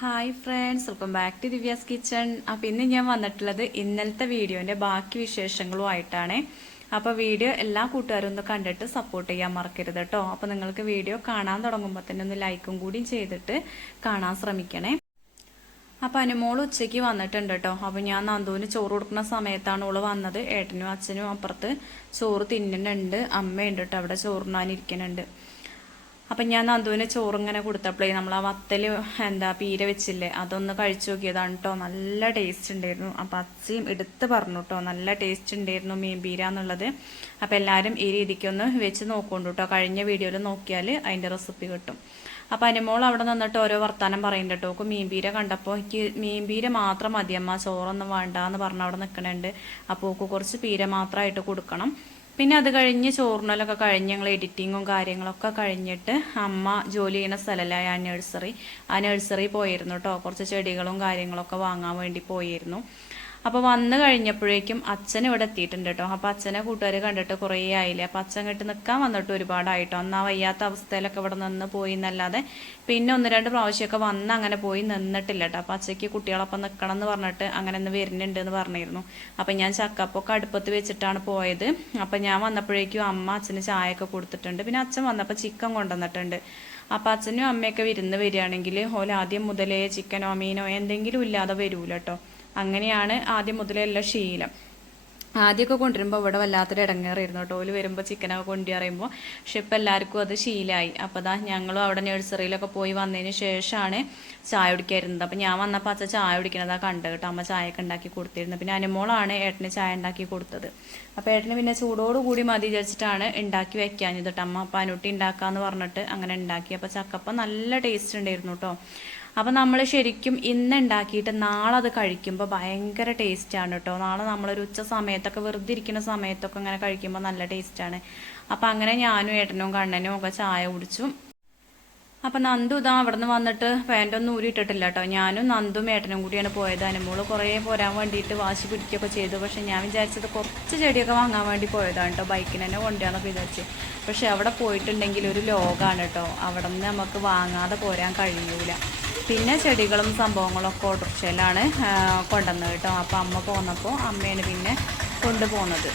Hi friends welcome back to Divya's kitchen അപ്പോൾ ഇന്ന് ഞാൻ വന്നിട്ടുള്ളത് ഇന്നലത്തെ വീഡിയോന്റെ ബാക്കി വിശേഷങ്ങളുമായിട്ടാണ്. അപ്പോൾ വീഡിയോ എല്ലാ കൂട്ടുകാരും ഒന്ന് കണ്ടിട്ട് സപ്പോർട്ട് ചെയ്യാൻ മറക്കരുത് കേട്ടോ അപ്പോൾ നിങ്ങൾക്ക് വീഡിയോ കാണാൻ തുടങ്ങുമ്പോൾ തന്നെ ഒന്ന് ലൈക്കും കൂടി ചെയ്തിട്ട് കാണാൻ ശ്രമിക്കണേ. അപ്പോൾ അനുമോൾ ഉച്ചയ്ക്ക് വന്നിട്ടുണ്ട് കേട്ടോ അപ്പോൾ ഞാൻ നന്ദുവിന് ചോറ് കൊടുക്കുന്ന സമയത്താണ് ഓൾ വന്നത്. ഏട്ടനും അച്ഛനും അപ്പുറത്ത് ചോറ് തിന്നുന്നുണ്ട്. അമ്മയുണ്ട് കേട്ടോ അവിടെ ചോറിനാനിരിക്കുന്നുണ്ട് അപ്പം ഞാൻ നന്ദുവിന് ചോറിങ്ങനെ കൊടുത്തപ്പോഴേ നമ്മൾ ആ വത്തൽ എന്താ പീര വെച്ചില്ലേ അതൊന്ന് കഴിച്ചു നോക്കിയതാണ് കേട്ടോ നല്ല ടേസ്റ്റ് ഉണ്ടായിരുന്നു അപ്പം അച്ഛയും എടുത്ത് പറഞ്ഞു കേട്ടോ നല്ല ടേസ്റ്റ് ഉണ്ടായിരുന്നു മീൻ പീര എന്നുള്ളത്. അപ്പം എല്ലാവരും ഈ രീതിക്കൊന്ന് വെച്ച് നോക്കൊണ്ടു കേട്ടോ കഴിഞ്ഞ വീഡിയോയിൽ നോക്കിയാൽ അതിന്റെ റെസിപ്പി കിട്ടും. അപ്പം അനുമോൾ അവിടെ നിന്നിട്ട് ഓരോ വർത്താനം പറയുന്നുണ്ട് കേട്ടോ മീൻ മീൻപീര കണ്ടപ്പോൾ എനിക്ക് മീൻപീര മാത്രം മതിയമ്മ ചോറൊന്നും വേണ്ട എന്ന് പറഞ്ഞ് അവിടെ നിൽക്കണുണ്ട് അപ്പോൾ കുറച്ച് പീര മാത്രമായിട്ട് കൊടുക്കണം. പിന്നെ അത് കഴിഞ്ഞ് ചോറിനലൊക്കെ കഴിഞ്ഞ് ഞങ്ങൾ എഡിറ്റിങ്ങും കാര്യങ്ങളൊക്കെ കഴിഞ്ഞിട്ട് അമ്മ ജോലി ചെയ്യുന്ന സ്ഥലമല്ല ആ നഴ്സറി ആ നഴ്സറി പോയിരുന്നു കേട്ടോ കുറച്ച് ചെടികളും കാര്യങ്ങളൊക്കെ വാങ്ങാൻ വേണ്ടി പോയിരുന്നു. അപ്പോൾ വന്നു കഴിഞ്ഞപ്പോഴേക്കും അച്ഛൻ ഇവിടെ എത്തിയിട്ടുണ്ട് കേട്ടോ. അപ്പോൾ അച്ഛനെ കൂട്ടുകാർ കണ്ടിട്ട് കുറേ ആയില്ലേ? അപ്പോൾ അച്ഛൻ കേട്ട് നിൽക്കാൻ വന്നിട്ട് ഒരുപാടായിട്ടോ. അന്നാ വയ്യാത്ത അവസ്ഥയിലൊക്കെ ഇവിടെ നിന്ന് പോയി എന്നല്ലാതെ പിന്നെ ഒന്ന് രണ്ട് പ്രാവശ്യമൊക്കെ വന്ന് അങ്ങനെ പോയി നിന്നിട്ടില്ല കേട്ടോ. അപ്പോൾ അച്ഛയ്ക്ക് കുട്ടികളൊപ്പം നിൽക്കണം എന്ന് പറഞ്ഞിട്ട് അങ്ങനെ ഒന്ന് വരുന്നുണ്ട് എന്ന് പറഞ്ഞിരുന്നു. അപ്പോൾ ഞാൻ ചക്കപ്പൊക്കെ അടുപ്പത്ത് വെച്ചിട്ടാണ് പോയത്. അപ്പോൾ ഞാൻ വന്നപ്പോഴേക്കും അമ്മ അച്ഛന് ചായയൊക്കെ കൊടുത്തിട്ടുണ്ട്. പിന്നെ അച്ഛൻ വന്നപ്പോൾ ചിക്കൻ കൊണ്ടുവന്നിട്ടുണ്ട്. അപ്പം അച്ഛനും അമ്മയൊക്കെ വിരുന്ന് വരികയാണെങ്കിൽ ഓല ആദ്യം മുതലേ ചിക്കനോ മീനോ എന്തെങ്കിലും ഇല്ലാതെ വരൂല കേട്ടോ. അങ്ങനെയാണ് ആദ്യം മുതലേ ഉള്ള ശീലം. ആദ്യമൊക്കെ കൊണ്ടുവരുമ്പോൾ ഇവിടെ വല്ലാത്തൊരു ഇടങ്ങേറായിരുന്നു കേട്ടോ. ഓൽ വരുമ്പോൾ ചിക്കനൊക്കെ കൊണ്ടു പറയുമ്പോൾ പക്ഷെ ഇപ്പം എല്ലാവർക്കും അത് ശീലമായി അപ്പോൾ ദാ ഞങ്ങളും അവിടെ നഴ്സറിയിലൊക്കെ പോയി വന്നതിന് ശേഷമാണ് ചായ കുടിക്കായിരുന്നത് അപ്പം ഞാൻ വന്നപ്പോൾ അച്ഛൻ ചായ കുടിക്കണതാണ് കണ്ടത് കേട്ടോ. അമ്മ ചായയൊക്കെ ഉണ്ടാക്കി കൊടുത്തിരുന്നത്. പിന്നെ അനുമോളാണ് ഏട്ടന് ചായ ഉണ്ടാക്കി കൊടുത്തത്. അപ്പോൾ ഏട്ടന് പിന്നെ ചൂടോട് കൂടി മതി വിചാരിച്ചിട്ടാണ് ഉണ്ടാക്കി വെക്കാഞ്ഞത് കേട്ടോ. അമ്മ അപ്പം അനുട്ടി ഉണ്ടാക്കാന്ന് പറഞ്ഞിട്ട് അങ്ങനെ ഉണ്ടാക്കി. അപ്പോൾ ചക്കപ്പം നല്ല ടേസ്റ്റ് ഉണ്ടായിരുന്നു കേട്ടോ. അപ്പം നമ്മൾ ശരിക്കും ഇന്ന് ഉണ്ടാക്കിയിട്ട് നാളെ അത് കഴിക്കുമ്പോൾ ഭയങ്കര ടേസ്റ്റാണ് കേട്ടോ നാളെ നമ്മളൊരു ഉച്ച സമയത്തൊക്കെ വെറുതെ ഇരിക്കുന്ന സമയത്തൊക്കെ ഇങ്ങനെ കഴിക്കുമ്പോൾ നല്ല ടേസ്റ്റാണ് അപ്പം അങ്ങനെ ഞാനും ഏട്ടനും കണ്ണനും ഒക്കെ ചായ കുടിച്ചു. അപ്പം നന്ദു ഇതാ അവിടെ നിന്ന് വന്നിട്ട് പാന്റൊന്നും ഊരിയിട്ടിട്ടില്ല കേട്ടോ ഞാനും നന്ദും ഏട്ടനും കൂടിയാണ് പോയത്. അനുമോൾ കുറേ പോരാൻ വേണ്ടിയിട്ട് വാശി പിടിക്കുകയൊക്കെ ചെയ്തു. പക്ഷേ ഞാൻ വിചാരിച്ചത് കുറച്ച് ചെടിയൊക്കെ വാങ്ങാൻ വേണ്ടി പോയതാണ് കേട്ടോ ബൈക്കിന് തന്നെ കൊണ്ടുപോകാന്നൊക്കെ വിചാരിച്ച്. പക്ഷെ അവിടെ പോയിട്ടുണ്ടെങ്കിൽ ഒരു ലോകമാണ് കേട്ടോ അവിടെ നിന്ന് നമുക്ക് വാങ്ങാതെ പോരാൻ കഴിയൂല. പിന്നെ ചെടികളും സംഭവങ്ങളും ഒക്കെ ഓട്ടോറിക്ഷയിലാണ് കൊണ്ടുവന്നത് കേട്ടോ. അപ്പോൾ അമ്മ പോന്നപ്പോൾ അമ്മയാണ് പിന്നെ കൊണ്ടുപോകുന്നത്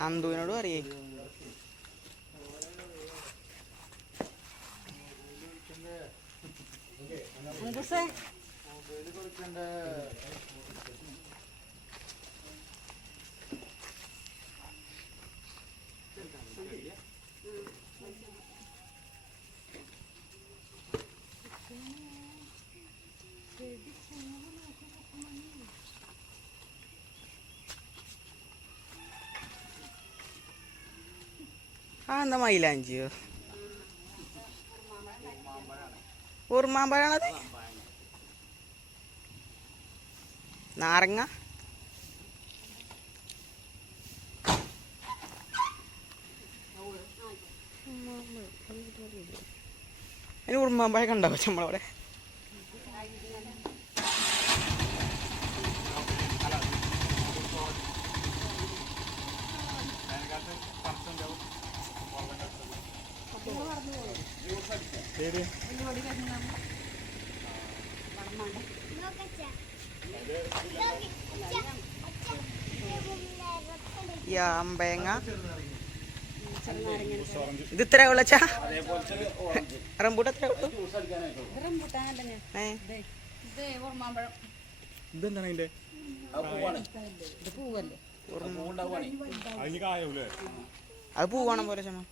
നന്ദുവിനോട് പറയേ. ആ എന്താ മൈലാഞ്ചിയോ ഉറുമാമ്പഴാണത് നാരങ്ങ. അതിന് ഉറുമാമ്പഴൊക്കെ ഉണ്ടാവും നമ്മളവിടെ? ഈ അമ്പേങ്ങ ഇത് ഇത്ര ഉള്ളച്ചാ റംബൂട്ട് എത്ര ഉള്ളു. ഇതെന്താണ് അതിന്റെ? അത് പൂവാണം. പോലെ ചമ്മ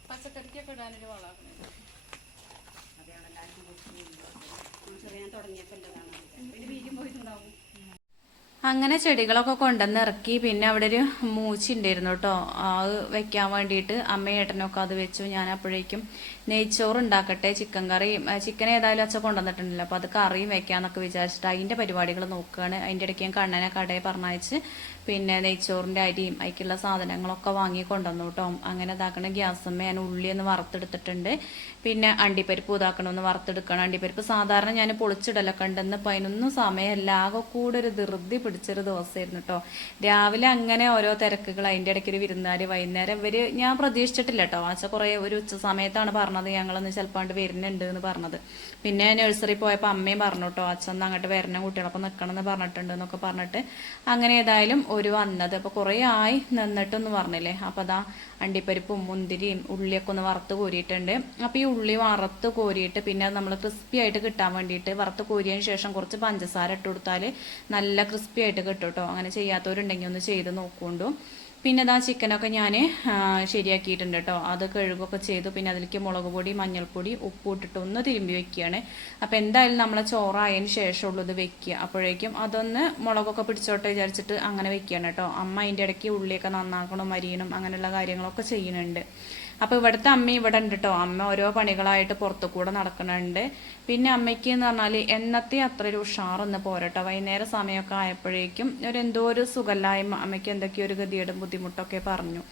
തുടങ്ങിയപ്പോ അങ്ങനെ ചെടികളൊക്കെ കൊണ്ടുവന്ന് ഇറക്കി. പിന്നെ അവിടെ ഒരു മൂച്ചി ഉണ്ടായിരുന്നു കേട്ടോ. അത് വെക്കാൻ വേണ്ടിയിട്ട് അമ്മയും ഏട്ടനൊക്കെ അത് വെച്ചു. ഞാൻ അപ്പോഴേക്കും നെയ്ച്ചോറ് ഉണ്ടാക്കട്ടെ ചിക്കൻ കറി ചിക്കൻ ഏതായാലും അച്ഛൻ കൊണ്ടുവന്നിട്ടുണ്ടല്ലോ. അപ്പോൾ അത് കറിയും വെക്കാന്നൊക്കെ വിചാരിച്ചിട്ട് അതിന്റെ പരിപാടികൾ നോക്കുകയാണ്. അതിന്റെ ഇടയ്ക്ക് ഞാൻ കണ്ണനെ കടയിൽ പറഞ്ഞയച്ച് പിന്നെ നെയ്ച്ചോറിന്റെ അരിയും അതിക്കുള്ള സാധനങ്ങളൊക്കെ വാങ്ങി കൊണ്ടുവന്നു കേട്ടോ. അങ്ങനെ ഇതാക്കണ ഗ്യാസമ്മ ഞാൻ ഉള്ളി ഒന്ന് വറുത്തെടുത്തിട്ടുണ്ട്. പിന്നെ അണ്ടിപ്പരിപ്പ് ഇതാക്കണമെന്ന് വറുത്തെടുക്കണം അണ്ടിപ്പരിപ്പ് സാധാരണ ഞാൻ പൊളിച്ചിടലൊക്കെ ഉണ്ടെന്ന് പതിനൊന്നും സമയമല്ല. ആകെ കൂടെ ഒരു ധൃതി പിടിച്ചൊരു ദിവസമായിരുന്നു കേട്ടോ. രാവിലെ അങ്ങനെ ഓരോ തിരക്കുകൾ അതിന്റെ ഇടയ്ക്ക് ഒരു വിരുന്നാര് വൈകുന്നേരം ഇവർ ഞാൻ പ്രതീക്ഷിച്ചിട്ടില്ല കേട്ടോ. ആച്ച കുറേ ഒരു ഉച്ച സമയത്താണ് പറഞ്ഞത് ഞങ്ങളൊന്ന് ചിലപ്പോൾ വരുന്നുണ്ട് എന്ന് പറഞ്ഞത്. പിന്നെ നഴ്സറി പോയപ്പോൾ അമ്മയും പറഞ്ഞു കേട്ടോ അച്ഛൻ അങ്ങോട്ട് വരണം കുട്ടികളൊപ്പം നിൽക്കണം എന്ന് പറഞ്ഞിട്ടുണ്ട് എന്നൊക്കെ പറഞ്ഞിട്ട്. അങ്ങനെ ഏതായാലും ഒരു വന്നത്. അപ്പോൾ കുറേ ആയി നിന്നിട്ടൊന്ന് പറഞ്ഞില്ലേ? അപ്പോൾ അതാ അണ്ടിപ്പരിപ്പും മുന്തിരിയും ഉള്ളിയൊക്കെ ഒന്ന് വറുത്ത് കോരിയിട്ടുണ്ട്. അപ്പോൾ ഈ ഉള്ളി വറുത്ത് കോരിയിട്ട് പിന്നെ നമ്മൾ ക്രിസ്പി ആയിട്ട് കിട്ടാൻ വേണ്ടിയിട്ട് വറുത്ത് കോരിയതിന് ശേഷം കുറച്ച് പഞ്ചസാര ഇട്ട് കൊടുത്താൽ നല്ല ക്രിസ്പി ആയിട്ട് കിട്ടും കേട്ടോ അങ്ങനെ ചെയ്യാത്തവരുണ്ടെങ്കിൽ ഒന്ന് ചെയ്ത് നോക്കുകൊണ്ടു പിന്നെ ഇതാ ചിക്കനൊക്കെ ഞാൻ ശരിയാക്കിയിട്ടുണ്ട് കേട്ടോ. അത് കഴുകൊക്കെ ചെയ്തു. പിന്നെ അതിലേക്ക് മുളക് പൊടി മഞ്ഞൾപ്പൊടി ഉപ്പ് ഇട്ടിട്ട് ഒന്ന് തിരുമ്പി വെക്കുകയാണ്. അപ്പോൾ എന്തായാലും നമ്മളെ ചോറായതിന് ശേഷമുള്ളൂ ഇത് വെക്കുക. അപ്പോഴേക്കും അതൊന്ന് മുളകൊക്കെ പിടിച്ചോട്ടെ വിചാരിച്ചിട്ട് അങ്ങനെ വെക്കുകയാണ് കേട്ടോ. അമ്മ അതിന്റെ ഇടയ്ക്ക് ഉള്ളിയൊക്കെ നന്നാക്കണം അരിയണം അങ്ങനെയുള്ള കാര്യങ്ങളൊക്കെ ചെയ്യുന്നുണ്ട്. അപ്പോൾ ഇവിടുത്തെ അമ്മ ഇവിടെ ഉണ്ട് കേട്ടോ അമ്മ ഓരോ പണികളായിട്ട് പുറത്തു കൂടെ നടക്കുന്നുണ്ട്. പിന്നെ അമ്മയ്ക്ക് എന്ന് പറഞ്ഞാൽ എന്നത്തെ അത്ര ഒരു ഉഷാറൊന്ന് പോരട്ടോ. വൈകുന്നേരം സമയമൊക്കെ ആയപ്പോഴേക്കും ഒരു എന്തോ ഒരു സുഖമില്ലായ്മ അമ്മയ്ക്ക് എന്തൊക്കെയോ ഒരു ഗതിയുടെ ബുദ്ധിമുട്ടൊക്കെ പറഞ്ഞു.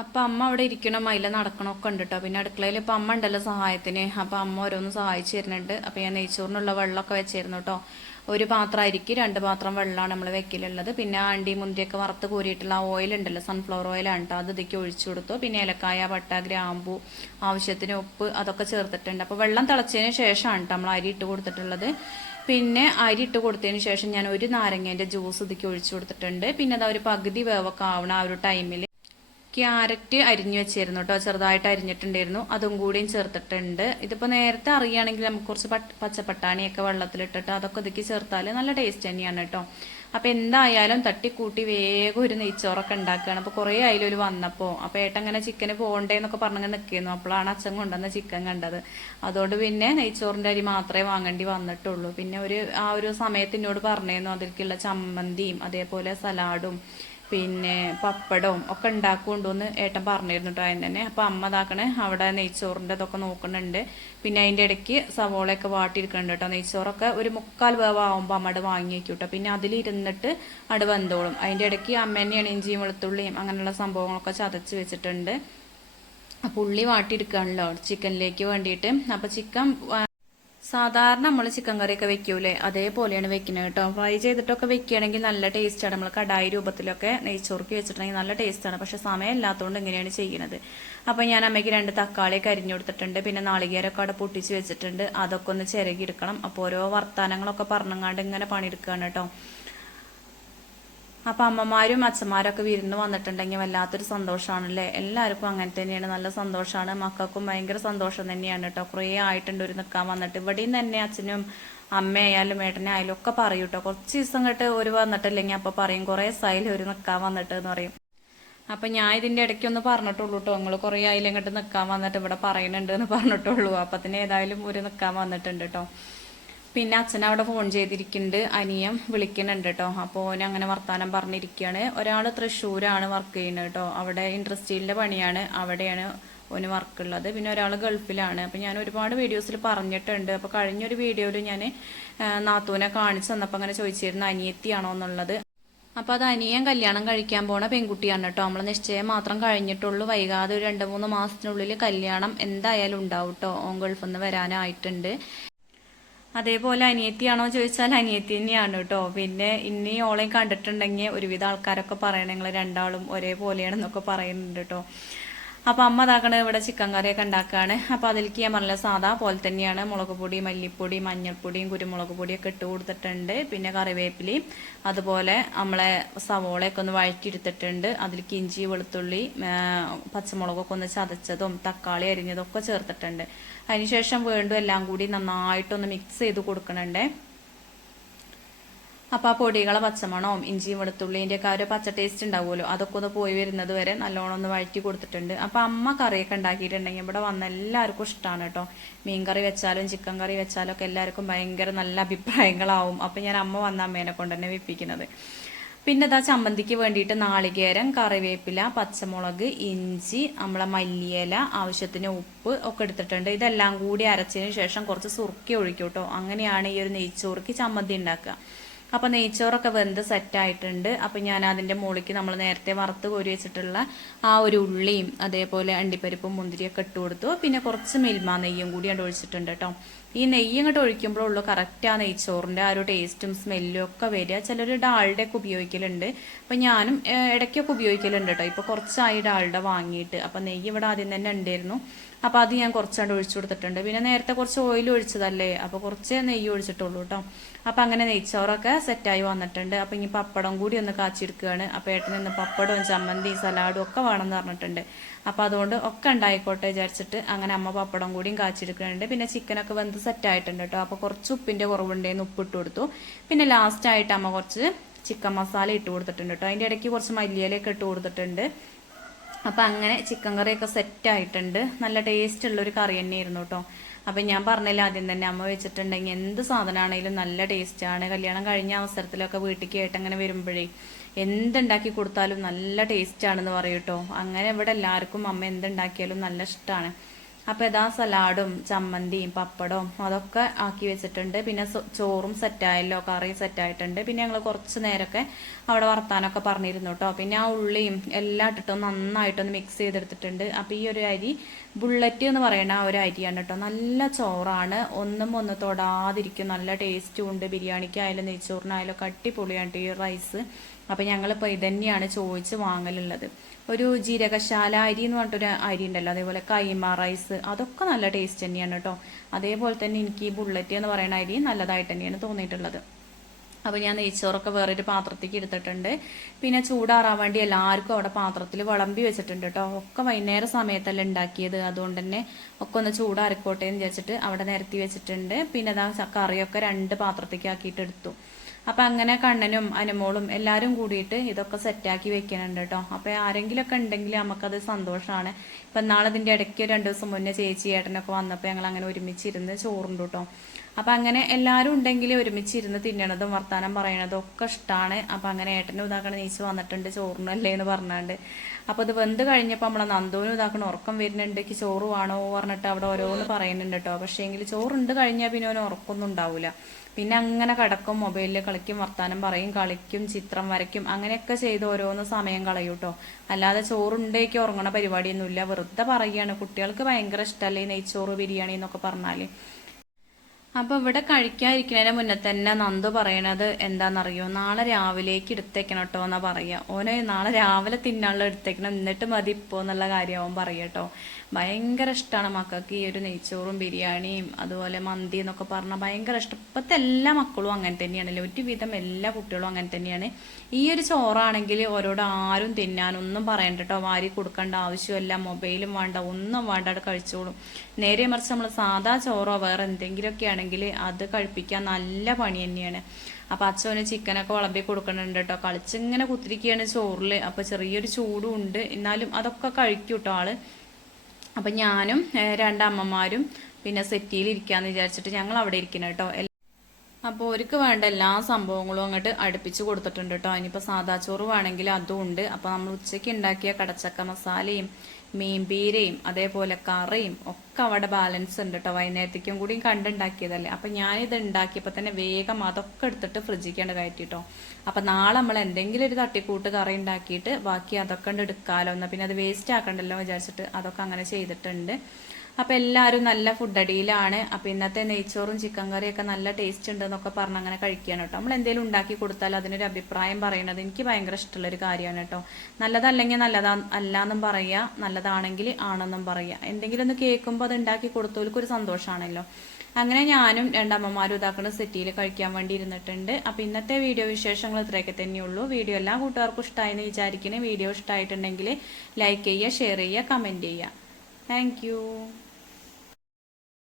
അപ്പൊ അമ്മ അവിടെ ഇരിക്കണം അതിൽ നടക്കണമൊക്കെ ഉണ്ട് കേട്ടോ പിന്നെ അടുക്കളയിൽ ഇപ്പൊ അമ്മ ഉണ്ടല്ലോ സഹായത്തിന്. അപ്പൊ അമ്മ ഓരോന്ന് സഹായിച്ചു തരുന്നുണ്ട്. അപ്പൊ ഞാൻ നെയ്ച്ചോറിനുള്ള വെള്ളമൊക്കെ വെച്ചിരുന്നു കേട്ടോ ഒരു പാത്രം അരിക്ക് രണ്ട് പാത്രം വെള്ളമാണ് നമ്മൾ വെക്കലുള്ളത്. പിന്നെ ആണ്ടി മുന്തിരിയൊക്കെ വറുത്ത് കോരിയിട്ടുള്ള ഓയിൽ ഉണ്ടല്ലോ സൺഫ്ലവർ ഓയിലാണ് കേട്ടോ അത് ഇതിക്ക് ഒഴിച്ചു കൊടുത്തു. പിന്നെ ഏലക്കായ പട്ട ഗ്രാമ്പു ആവശ്യത്തിന് ഉപ്പ് അതൊക്കെ ചേർത്തിട്ടുണ്ട്. അപ്പോൾ വെള്ളം തിളച്ചതിന് ശേഷമാണ് കേട്ടോ നമ്മൾ അരി ഇട്ട് കൊടുത്തിട്ടുള്ളത്. പിന്നെ അരി ഇട്ട് കൊടുത്തതിന് ശേഷം ഞാൻ ഒരു നാരങ്ങേന്റെ ജ്യൂസ് ഇതിക്ക് ഒഴിച്ചു കൊടുത്തിട്ടുണ്ട്. പിന്നെ അതാ ഒരു പകുതി വേവൊക്കെ ആവണം ആ ഒരു ടൈമിൽ ക്യാരറ്റ് അരിഞ്ഞു വെച്ചിരുന്നു കേട്ടോ ചെറുതായിട്ട് അരിഞ്ഞിട്ടുണ്ടായിരുന്നു. അതും കൂടിയും ചേർത്തിട്ടുണ്ട്. ഇതിപ്പോൾ നേരത്തെ അറിയുകയാണെങ്കിൽ നമുക്ക് കുറച്ച് പട്ട് പച്ചപ്പട്ടാണിയൊക്കെ വെള്ളത്തിലിട്ടിട്ട് അതൊക്കെ ഒതുക്കി ചേർത്താൽ നല്ല ടേസ്റ്റ് തന്നെയാണ് കേട്ടോ അപ്പോൾ എന്തായാലും തട്ടിക്കൂട്ടി വേഗം ഒരു നെയ്ച്ചോറൊക്കെ ഉണ്ടാക്കുകയാണ്. അപ്പോൾ കുറേ അതിലൊരു വന്നപ്പോൾ അപ്പോൾ ഏട്ടൻ അങ്ങനെ ചിക്കന് പോകണ്ടേന്നൊക്കെ പറഞ്ഞങ്ങനെ നിൽക്കുന്നു. അപ്പോഴാണ് അച്ഛൻ കൊണ്ടുവന്ന ചിക്കൻ കണ്ടത്. അതുകൊണ്ട് പിന്നെ നെയ്ച്ചോറിന്റെ അരി മാത്രമേ വാങ്ങേണ്ടി വന്നിട്ടുള്ളൂ. പിന്നെ ഒരു ആ ഒരു സമയത്തിനോട് പറഞ്ഞിരുന്നു അതിലേക്കുള്ള ചമ്മന്തിയും അതേപോലെ സലാഡും പിന്നെ പപ്പടവും ഒക്കെ ഉണ്ടാക്കുകൊണ്ടുവന്ന് ഏട്ടൻ പറഞ്ഞിരുന്നു കേട്ടോ അതിന് തന്നെ. അപ്പോൾ അമ്മ ഇതാക്കണേ അവിടെ നെയ്ച്ചോറിന്റെ ഇതൊക്കെ നോക്കുന്നുണ്ട്. പിന്നെ അതിന്റെ ഇടയ്ക്ക് സവോളയൊക്കെ വാട്ടിയിരിക്കുന്നുണ്ട് കേട്ടോ നെയ്ച്ചോറൊക്കെ ഒരു മുക്കാൽ വേവാകുമ്പോൾ അമ്മ അവിടെ വാങ്ങി വയ്ക്കും കേട്ടോ പിന്നെ അതിലിരുന്നിട്ട് അവിടെ വെന്തോളും. അതിന്റെ ഇടയ്ക്ക് അമ്മ തന്നെയാണ് ഇഞ്ചിയും വെളുത്തുള്ളിയും അങ്ങനെയുള്ള സംഭവങ്ങളൊക്കെ ചതച്ച് വെച്ചിട്ടുണ്ട്. അപ്പോൾ ഉള്ളി വാട്ടിയെടുക്കുകയാണല്ലോ ചിക്കനിലേക്ക് വേണ്ടിയിട്ട്. അപ്പോൾ ചിക്കൻ സാധാരണ നമ്മൾ ചിക്കൻ കറിയൊക്കെ വെക്കൂലേ? അതേപോലെയാണ് വെക്കുന്നത് കേട്ടോ. ഫ്രൈ ചെയ്തിട്ടൊക്കെ വെക്കുകയാണെങ്കിൽ നല്ല ടേസ്റ്റാണ് നമ്മൾ കടായി രൂപത്തിലൊക്കെ നെയ്ച്ചോർക്ക് വെച്ചിട്ടുണ്ടെങ്കിൽ നല്ല ടേസ്റ്റാണ് പക്ഷെ സമയം ഇല്ലാത്തതുകൊണ്ട് ഇങ്ങനെയാണ് ചെയ്യുന്നത്. അപ്പോൾ ഞാൻ അമ്മയ്ക്ക് രണ്ട് തക്കാളിയൊക്കെ അരിഞ്ഞു കൊടുത്തിട്ടുണ്ട്. പിന്നെ നാളികേരൊക്കെ അവിടെ പൊട്ടിച്ച് വെച്ചിട്ടുണ്ട്. അതൊക്കെ ഒന്ന് ചിരകിയെടുക്കണം. അപ്പോൾ ഓരോ വർത്തമാനങ്ങളൊക്കെ പറഞ്ഞങ്ങാണ്ട് ഇങ്ങനെ പണിയെടുക്കുകയാണ് കേട്ടോ. അപ്പം അമ്മമാരും അച്ഛന്മാരൊക്കെ വിരുന്ന് വന്നിട്ടുണ്ടെങ്കിൽ വല്ലാത്തൊരു സന്തോഷമാണല്ലേ എല്ലാവർക്കും അങ്ങനെ തന്നെയാണ്. നല്ല സന്തോഷമാണ് മക്കൾക്കും ഭയങ്കര സന്തോഷം തന്നെയാണ് കേട്ടോ കുറേ ആയിട്ടുണ്ട് ഒരു നിൽക്കാൻ വന്നിട്ട്. ഇവിടെയും തന്നെ അച്ഛനും അമ്മയായാലും ഏട്ടനെ ആയാലും ഒക്കെ പറയും കേട്ടോ കുറച്ച് ദിവസം കേട്ട് ഒരു വന്നിട്ടില്ലെങ്കിൽ അപ്പോൾ പറയും കുറേ സൈലം ഒരു നിൽക്കാൻ വന്നിട്ട് എന്ന് പറയും. അപ്പം ഞാൻ ഇതിന്റെ ഇടയ്ക്ക് ഒന്ന് പറഞ്ഞിട്ടുള്ളൂ കേട്ടോ നിങ്ങൾ കുറേ ആയില്ല ഇങ്ങോട്ട് നിൽക്കാൻ വന്നിട്ട് ഇവിടെ പറയുന്നുണ്ട് എന്ന് പറഞ്ഞിട്ടുള്ളൂ. അപ്പത്തിന് ഏതായാലും ഒരു നിൽക്കാൻ വന്നിട്ടുണ്ട് കേട്ടോ പിന്നെ അച്ഛൻ അവിടെ ഫോൺ ചെയ്തിരിക്കുന്നുണ്ട്. അനിയം വിളിക്കുന്നുണ്ട് കേട്ടോ അപ്പോൾ അങ്ങനെ വർത്താനം പറഞ്ഞിരിക്കുകയാണ് ഒരാൾ തൃശ്ശൂരാണ് വർക്ക് ചെയ്യുന്നത് കേട്ടോ അവിടെ ഇൻഡസ്ട്രിയിലെ പണിയാണ്. അവിടെയാണ് ഓന് വർക്കുള്ളത് പിന്നെ ഒരാൾ ഗൾഫിലാണ്. അപ്പം ഞാൻ ഒരുപാട് വീഡിയോസിൽ പറഞ്ഞിട്ടുണ്ട്. അപ്പോൾ കഴിഞ്ഞൊരു വീഡിയോയിൽ ഞാൻ നാത്തൂനെ കാണിച്ചു തന്നപ്പോൾ അങ്ങനെ ചോദിച്ചിരുന്ന അനിയത്തിയാണോ എന്നുള്ളത്? അപ്പോൾ അത് അനിയൻ കല്യാണം കഴിക്കാൻ പോണ പെൺകുട്ടിയാണ് കേട്ടോ നമ്മൾ നിശ്ചയം മാത്രം കഴിഞ്ഞിട്ടുള്ളൂ. വൈകാതെ ഒരു രണ്ട് മൂന്ന് മാസത്തിനുള്ളിൽ കല്യാണം എന്തായാലും ഉണ്ടാവും കേട്ടോ ഓൻ ഗൾഫിൽ നിന്ന് വരാനായിട്ടുണ്ട്. അതേപോലെ അനിയത്തിയാണോ ചോദിച്ചാൽ അനിയത്തി തന്നെയാണ് കേട്ടോ. പിന്നെ ഇനി ഓളെയും കണ്ടിട്ടുണ്ടെങ്കിൽ ഒരുവിധ ആൾക്കാരൊക്കെ പറയണ നിങ്ങൾ രണ്ടാളും ഒരേപോലെയാണെന്നൊക്കെ പറയുന്നുണ്ട് കേട്ടോ. അപ്പോൾ അമ്മ ഇതാക്കണ ഇവിടെ ചിക്കൻ കറിയൊക്കെ ഉണ്ടാക്കുകയാണ് അപ്പോൾ അതിലേക്ക് ഞാൻ പറഞ്ഞ സാധാ പോലെ തന്നെയാണ് മുളക് പൊടി മല്ലിപ്പൊടി മഞ്ഞൾപ്പൊടിയും കുരുമുളക് പൊടിയൊക്കെ ഇട്ട് കൊടുത്തിട്ടുണ്ട്. പിന്നെ കറിവേപ്പിലയും അതുപോലെ നമ്മളെ സവോളയൊക്കെ ഒന്ന് വഴറ്റിയെടുത്തിട്ടുണ്ട്. അതിലേക്ക് ഇഞ്ചി വെളുത്തുള്ളി പച്ചമുളകൊക്കെ ഒന്ന് ചതച്ചതും തക്കാളി അരിഞ്ഞതും ഒക്കെ ചേർത്തിട്ടുണ്ട്. അതിനുശേഷം വീണ്ടും എല്ലാം കൂടി നന്നായിട്ടൊന്ന് മിക്സ് ചെയ്ത് കൊടുക്കണുണ്ടേ. അപ്പോൾ ആ പൊടികളെ പച്ചമണവും ഇഞ്ചിയും വെളുത്തുള്ളിന്റെ ഒക്കെ ആ ഒരു പച്ച ടേസ്റ്റ് ഉണ്ടാവുമല്ലോ. അതൊക്കെ ഒന്ന് പോയി വരുന്നത് വരെ നല്ലോണം ഒന്ന് വഴറ്റി കൊടുത്തിട്ടുണ്ട്. അപ്പോൾ അമ്മ കറിയൊക്കെ ഉണ്ടാക്കിയിട്ടുണ്ടെങ്കിൽ ഇവിടെ വന്ന എല്ലാവർക്കും ഇഷ്ടമാണ് കേട്ടോ. മീൻ കറി വെച്ചാലും ചിക്കൻ കറി വെച്ചാലും ഒക്കെ എല്ലാവർക്കും ഭയങ്കര നല്ല അഭിപ്രായങ്ങളാവും. അപ്പോൾ ഞാൻ അമ്മ വന്ന അമ്മേനെ കൊണ്ട് തന്നെ വിപ്പിക്കുന്നത്. പിന്നെ ഇതാ ചമ്മന്തിക്ക് വേണ്ടിയിട്ട് നാളികേരം കറിവേപ്പില പച്ചമുളക് ഇഞ്ചി നമ്മളെ മല്ലിയില ആവശ്യത്തിന് ഉപ്പ് ഒക്കെ എടുത്തിട്ടുണ്ട്. ഇതെല്ലാം കൂടി അരച്ചതിന് ശേഷം കുറച്ച് സുറുക്കി ഒഴിക്കും കേട്ടോ. അങ്ങനെയാണ് ഈ ഒരു നെയ്ച്ചോറുക്ക് ചമ്മന്തി ഉണ്ടാക്കുക. അപ്പോൾ നെയ്ച്ചോറൊക്കെ വെന്ത് സെറ്റായിട്ടുണ്ട് അപ്പോൾ ഞാൻ അതിന്റെ മുകളിലേക്ക് നമ്മൾ നേരത്തെ വറുത്ത് കോരി വെച്ചിട്ടുള്ള ആ ഒരു ഉള്ളിയും അതേപോലെ അണ്ടിപ്പരിപ്പും മുന്തിരിയൊക്കെ ഇട്ട് കൊടുത്തു. പിന്നെ കുറച്ച് മിൽമ നെയ്യും കൂടി അങ്ങോട്ട് ഒഴിച്ചിട്ടുണ്ട് കേട്ടോ ഈ നെയ്യ് ഇങ്ങോട്ട് ഒഴിക്കുമ്പോഴുള്ളൂ കറക്റ്റ് ആ നെയ്ച്ചോറിന്റെ ആ ഒരു ടേസ്റ്റും സ്മെല്ലും ഒക്കെ വരിക. ചിലർ ഡാൾഡ ഒക്കെ ഉപയോഗിക്കലുണ്ട്. അപ്പോൾ ഞാനും ഇടയ്ക്കൊക്കെ ഉപയോഗിക്കലുണ്ട് കേട്ടോ ഇപ്പോൾ കുറച്ചായി ഡാൾഡ വാങ്ങിയിട്ട്. അപ്പോൾ നെയ്യ് ഇവിടെ ആദ്യം തന്നെ ഉണ്ടായിരുന്നു. അപ്പോൾ അത് ഞാൻ കുറച്ചുകൊണ്ട് ഒഴിച്ചു കൊടുത്തിട്ടുണ്ട്. പിന്നെ നേരത്തെ കുറച്ച് ഓയിൽ ഒഴിച്ചതല്ലേ? അപ്പോൾ കുറച്ച് നെയ്യ് ഒഴിച്ചിട്ടുള്ളൂ കേട്ടോ അപ്പോൾ അങ്ങനെ നെയ്ച്ചോറൊക്കെ സെറ്റായി വന്നിട്ടുണ്ട്. അപ്പോൾ ഇനി പപ്പടം കൂടി ഒന്ന് കാച്ചെടുക്കുകയാണ് അപ്പോൾ ഏട്ടൻ ഇന്ന് പപ്പടവും ചമ്മന്തി സലാഡും ഒക്കെ വേണമെന്ന് പറഞ്ഞിട്ടുണ്ട്. അപ്പോൾ അതുകൊണ്ട് ഒക്കെ ഉണ്ടായിക്കോട്ടെ വിചാരിച്ചിട്ട് അങ്ങനെ അമ്മ പപ്പടം കൂടിയും കാച്ചെടുക്കുന്നുണ്ട് പിന്നെ ചിക്കനൊക്കെ വെന്ത് സെറ്റായിട്ടുണ്ട് കേട്ടോ അപ്പോൾ കുറച്ച് ഉപ്പിന്റെ കുറവുണ്ടെന്ന് ഉപ്പിട്ട് കൊടുത്തു. പിന്നെ ലാസ്റ്റായിട്ട് അമ്മ കുറച്ച് ചിക്കൻ മസാല ഇട്ട് കൊടുത്തിട്ടുണ്ട് കേട്ടോ അതിന്റെ ഇടയ്ക്ക് കുറച്ച് മല്ലിയിലൊക്കെ ഇട്ട് കൊടുത്തിട്ടുണ്ട്. അപ്പം അങ്ങനെ ചിക്കൻ കറിയൊക്കെ സെറ്റ് ആയിട്ടുണ്ട്. നല്ല ടേസ്റ്റ് ഉള്ളൊരു കറി തന്നെയായിരുന്നു കേട്ടോ അപ്പം ഞാൻ പറഞ്ഞില്ല ആദ്യം തന്നെ അമ്മ വെച്ചിട്ടുണ്ടെങ്കിൽ എന്ത് സാധനമാണെങ്കിലും നല്ല ടേസ്റ്റാണ് കല്യാണം കഴിഞ്ഞ അവസരത്തിലൊക്കെ വീട്ടിലേക്ക് ആയിട്ട് അങ്ങനെ വരുമ്പോഴേ എന്തുണ്ടാക്കി കൊടുത്താലും നല്ല ടേസ്റ്റാണെന്ന് പറയും കേട്ടോ അങ്ങനെ ഇവിടെ എല്ലാവർക്കും അമ്മ എന്തുണ്ടാക്കിയാലും നല്ല ഇഷ്ടമാണ് അപ്പോൾ ഇതാ സലാഡും ചമ്മന്തിയും പപ്പടവും അതൊക്കെ ആക്കി വെച്ചിട്ടുണ്ട്. പിന്നെ ചോറും സെറ്റായല്ലോ കറിയും സെറ്റായിട്ടുണ്ട് പിന്നെ ഞങ്ങൾ കുറച്ച് നേരമൊക്കെ അവിടെ വർത്താനമൊക്കെ പറഞ്ഞിരുന്നു കേട്ടോ പിന്നെ ആ ഉള്ളിയും എല്ലാം ഇട്ടിട്ടും നന്നായിട്ടൊന്ന് മിക്സ് ചെയ്തെടുത്തിട്ടുണ്ട്. അപ്പോൾ ഈ ഒരു അരി ബുള്ളറ്റ് എന്ന് പറയുന്ന ആ ഒരു അരിയാണ് കേട്ടോ നല്ല ചോറാണ്. ഒന്നും ഒന്ന് തൊടാതിരിക്കും. നല്ല ടേസ്റ്റും ഉണ്ട്. ബിരിയാണിക്കായാലും നെയ്ച്ചോറിനായാലും ഒക്കെ ഈ റൈസ് അപ്പോൾ ഞങ്ങളിപ്പോൾ ഇതന്നെയാണ് ചോദിച്ച് വാങ്ങലുള്ളത്. ഒരു ജീരകശാല അരി എന്ന് പറഞ്ഞിട്ടൊരു അരി ഉണ്ടല്ലോ അതേപോലെ കൈമ റൈസ് അതൊക്കെ നല്ല ടേസ്റ്റ് തന്നെയാണ് കേട്ടോ. അതേപോലെ തന്നെ എനിക്ക് ഈ ബുള്ളറ്റ് എന്ന് പറയുന്ന അരി നല്ലതായിട്ട് തന്നെയാണ് തോന്നിയിട്ടുള്ളത്. അപ്പോൾ ഞാൻ നെയ്ച്ചോറൊക്കെ വേറൊരു പാത്രത്തേക്ക് എടുത്തിട്ടുണ്ട്. പിന്നെ ചൂടാറാൻ വേണ്ടി എല്ലാവർക്കും അവിടെ പാത്രത്തിൽ വിളമ്പി വെച്ചിട്ടുണ്ട് കേട്ടോ. ഒക്കെ വൈകുന്നേരം സമയത്തല്ല ഉണ്ടാക്കിയത്. അതുകൊണ്ട് തന്നെ ഒക്കെ ഒന്ന് ചൂടാറിക്കോട്ടെ എന്ന് വിചാരിച്ചിട്ട് അവിടെ നിരത്തി വെച്ചിട്ടുണ്ട്. പിന്നെ അതാ കറിയൊക്കെ രണ്ട് പാത്രത്തേക്ക് ആക്കിയിട്ട് എടുത്തു. അപ്പം അങ്ങനെ കണ്ണനും അനുമോളും എല്ലാവരും കൂടിയിട്ട് ഇതൊക്കെ സെറ്റാക്കി വെക്കുന്നുണ്ട് കേട്ടോ അപ്പോൾ ആരെങ്കിലുമൊക്കെ ഉണ്ടെങ്കിൽ നമുക്കത് സന്തോഷമാണ് ഇപ്പം നാളെ ഇതിന്റെ ഇടയ്ക്ക് രണ്ട് ദിവസം മുന്നേ ചേച്ചി ഏട്ടനൊക്കെ വന്നപ്പോൾ ഞങ്ങൾ അങ്ങനെ ഒരുമിച്ചിരുന്ന് ചോറുണ്ട് കേട്ടോ അപ്പം അങ്ങനെ എല്ലാവരും ഉണ്ടെങ്കിൽ ഒരുമിച്ചിരുന്ന് തിന്നണതും വർത്താനം പറയണതും ഒക്കെ ഇഷ്ടമാണ് അപ്പം അങ്ങനെ ഏട്ടനും ഇതാക്കണ നീച്ച് വന്നിട്ടുണ്ട് ചോറിനല്ലേ എന്ന് പറഞ്ഞാണ്ട്. അപ്പോൾ അത് വെന്ത് കഴിഞ്ഞപ്പോൾ നമ്മളെ നന്ദോനും ഇതാക്കണ ഉറക്കം വരുന്നുണ്ട്. ചോറ് വേണോ പറഞ്ഞിട്ട് അവിടെ ഓരോന്ന് പറയുന്നുണ്ട് കേട്ടോ പക്ഷേ എങ്കിൽ ചോറുണ്ട് കഴിഞ്ഞാൽ പിന്നെ അവന് ഉറക്കൊന്നും ഉണ്ടാവില്ല പിന്നെ അങ്ങനെ കിടക്കും മൊബൈലിൽ കളിക്കും വർത്താനം പറയും കളിക്കും ചിത്രം വരയ്ക്കും അങ്ങനെയൊക്കെ ചെയ്ത് ഓരോന്ന് സമയം കളയും കേട്ടോ അല്ലാതെ ചോറുണ്ടേക്ക് ഉറങ്ങണ പരിപാടിയൊന്നുമില്ല. വെറുതെ പറയുകയാണ് കുട്ടികൾക്ക് ഭയങ്കര ഇഷ്ടമല്ലേ നെയ്ച്ചോറ് ബിരിയാണി എന്നൊക്കെ പറഞ്ഞാൽ അപ്പൊ ഇവിടെ കഴിക്കാതിരിക്കുന്നതിന് മുന്നേ തന്നെ നന്ദു പറയണത് എന്താണെന്നറിയോ നാളെ രാവിലേക്ക് എടുത്തേക്കണം കേട്ടോ എന്നാ പറയാ. ഓനെ നാളെ രാവിലെ തിന്നാനുള്ള എടുത്തേക്കണം. എന്നിട്ട് മതി ഇപ്പോ എന്നുള്ള കാര്യം അവൻ പറയട്ടോ ഭയങ്കര ഇഷ്ടമാണ് മക്കൾക്ക് ഈ ഒരു നെയ്ച്ചോറും ബിരിയാണിയും അതുപോലെ മന്തി എന്നൊക്കെ പറഞ്ഞാൽ ഭയങ്കര ഇഷ്ടം. ഇപ്പോഴത്തെ എല്ലാ മക്കളും അങ്ങനെ തന്നെയാണല്ലോ ഒരുവിധം എല്ലാ കുട്ടികളും അങ്ങനെ തന്നെയാണ്. ഈ ഒരു ചോറാണെങ്കിൽ ഓരോട് ആരും തിന്നാനൊന്നും പറയണ്ട കേട്ടോ. വാരി കൊടുക്കേണ്ട ആവശ്യമല്ല. മൊബൈലും വേണ്ട. ഒന്നും വേണ്ട. കഴിച്ചോളും. നേരെ മറിച്ച് നമ്മൾ സാധാ ചോറോ വേറെ എന്തെങ്കിലുമൊക്കെ ആണെങ്കിൽ അത് കഴിപ്പിക്കാൻ നല്ല പണി തന്നെയാണ്. അപ്പൊ അച്ഛന് ചിക്കനൊക്കെ വിളമ്പി കൊടുക്കുന്നുണ്ട് കേട്ടോ കളിച്ചിങ്ങനെ കുത്തിരിക്കുകയാണ് ചോറിൽ അപ്പൊ ചെറിയൊരു ചൂടും ഉണ്ട്. എന്നാലും അതൊക്കെ കഴിക്കും കേട്ടോ ആൾ. അപ്പം ഞാനും രണ്ടമ്മമാരും പിന്നെ സെറ്റിയിൽ ഇരിക്കാന്ന് വിചാരിച്ചിട്ട് ഞങ്ങൾ അവിടെ ഇരിക്കണം കേട്ടോ അപ്പോൾ അവർക്ക് വേണ്ട എല്ലാ സംഭവങ്ങളും അങ്ങോട്ട് അടുപ്പിച്ച് കൊടുത്തിട്ടുണ്ട് കേട്ടോ ഇനിയിപ്പോൾ സാദാ ചോറ് വേണമെങ്കിൽ അതും ഉണ്ട്. അപ്പോൾ നമ്മൾ ഉച്ചയ്ക്ക് ഉണ്ടാക്കിയ കടച്ചക്ക മസാലയും മീൻപീരയും അതേപോലെ കറിയും ഒക്കെ അവിടെ ബാലൻസ് ഉണ്ട് കേട്ടോ വൈകുന്നേരത്തേക്കും കൂടിയും കണ്ടുണ്ടാക്കിയതല്ലേ അപ്പം ഞാനിത് ഉണ്ടാക്കിയപ്പോൾ തന്നെ വേഗം അതൊക്കെ എടുത്തിട്ട് ഫ്രിഡ്ജിക്കാണ്ട് കയറ്റിട്ടോ. അപ്പൊ നാളെ നമ്മൾ എന്തെങ്കിലും ഒരു തട്ടിക്കൂട്ട് കറി ഉണ്ടാക്കിയിട്ട് ബാക്കി അതൊക്കെ ഉണ്ട് എടുക്കാമല്ലോ എന്നാൽ പിന്നെ അത് വേസ്റ്റ് ആക്കണ്ടല്ലോ വിചാരിച്ചിട്ട് അതൊക്കെ അങ്ങനെ ചെയ്തിട്ടുണ്ട്. അപ്പം എല്ലാവരും നല്ല ഫുഡ് അടിയിലാണ്. അപ്പം ഇന്നത്തെ നെയ്ച്ചോറും ചിക്കൻ കറിയൊക്കെ നല്ല ടേസ്റ്റ് ഉണ്ടെന്നൊക്കെ പറഞ്ഞ് അങ്ങനെ കഴിക്കുകയാണ് കേട്ടോ. നമ്മൾ എന്തെങ്കിലും ഉണ്ടാക്കി കൊടുത്താൽ അതിനൊരു അഭിപ്രായം പറയുന്നത് എനിക്ക് ഭയങ്കര ഇഷ്ടമുള്ള ഒരു കാര്യമാണ് കേട്ടോ. നല്ലതല്ലെങ്കിൽ നല്ലതാ അല്ലാന്നും പറയുക നല്ലതാണെങ്കിൽ ആണെന്നും പറയുക. എന്തെങ്കിലും ഒന്ന് കേൾക്കുമ്പോൾ അത് ഉണ്ടാക്കി കൊടുത്തവർക്ക് ഒരു സന്തോഷമാണല്ലോ. അങ്ങനെ ഞാനും രണ്ടമ്മമാരും ഇതാക്കുന്ന സിറ്റിയിൽ കഴിക്കാൻ വേണ്ടി ഇരുന്നിട്ടുണ്ട്. അപ്പം ഇന്നത്തെ വീഡിയോ വിശേഷങ്ങൾ ഇത്രയൊക്കെ തന്നെയുള്ളൂ. വീഡിയോ എല്ലാ കൂട്ടുകാർക്കും ഇഷ്ടമായെന്ന് വിചാരിക്കുന്നത് വീഡിയോ ഇഷ്ടമായിട്ടുണ്ടെങ്കിൽ ലൈക്ക് ചെയ്യുക ഷെയർ ചെയ്യുക കമന്റ് ചെയ്യുക. താങ്ക്